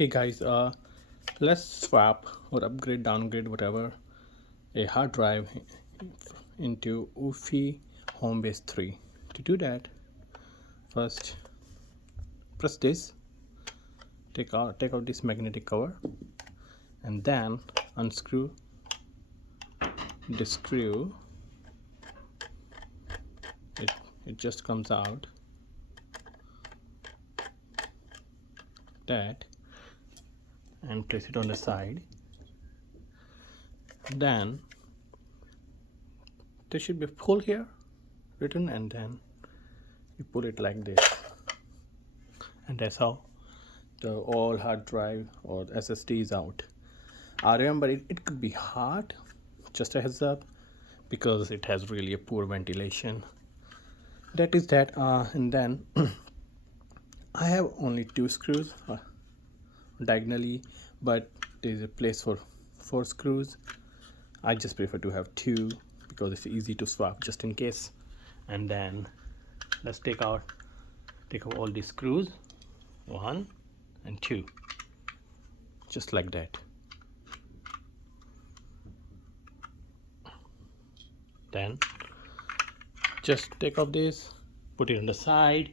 Hey guys, let's swap or upgrade, downgrade, whatever, a hard drive into Eufy homebase 3. To do that, first press this, take out this magnetic cover, and then unscrew the screw. It just comes out that, and place it on the side. Then there should be a pull here written, and then you pull it like this, and that's how the all hard drive or SSD is out. I remember it could be hard, just a heads up, because it has really a poor ventilation. That is that. And then I have only 2 screws diagonally, but there is a place for 4 screws. I just prefer to have 2 because it's easy to swap just in case. And then let's take out all these screws, 1 and 2, just like that. Then just take off this, put it on the side,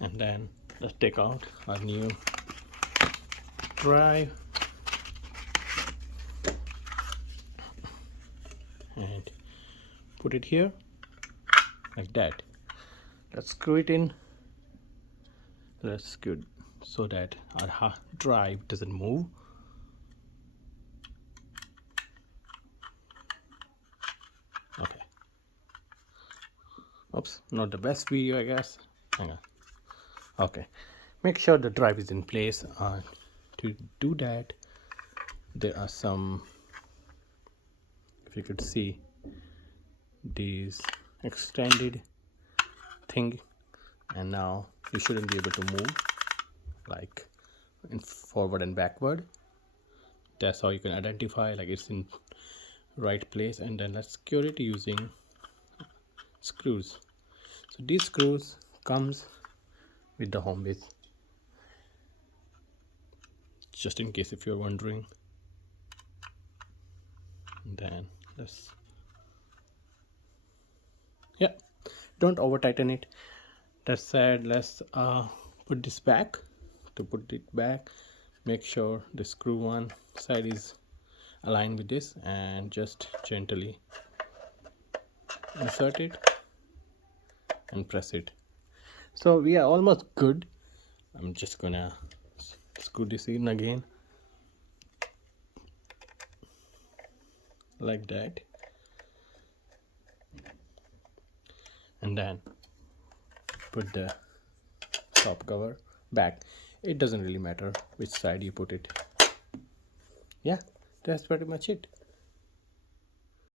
and then let's take out our new drive and put it here like that. Let's screw it in. Let's screw so that our hard drive doesn't move. Okay. Oops, not the best video, I guess. Hang on. Okay, make sure the drive is in place. To do that, there are some, if you could see, these extended thing, and now you shouldn't be able to move like in forward and backward. That's how you can identify like it's in right place. And then let's secure it using screws. So these screws comes with the home base, just in case if you're wondering. And then let's, yeah, don't over tighten it. That said, let's put this back. To put it back, make sure the screw one side is aligned with this, and just gently insert it and press it. So we are almost good. I'm just gonna screw this in again like that, and then put the top cover back. It doesn't really matter which side you put it. Yeah, that's pretty much it.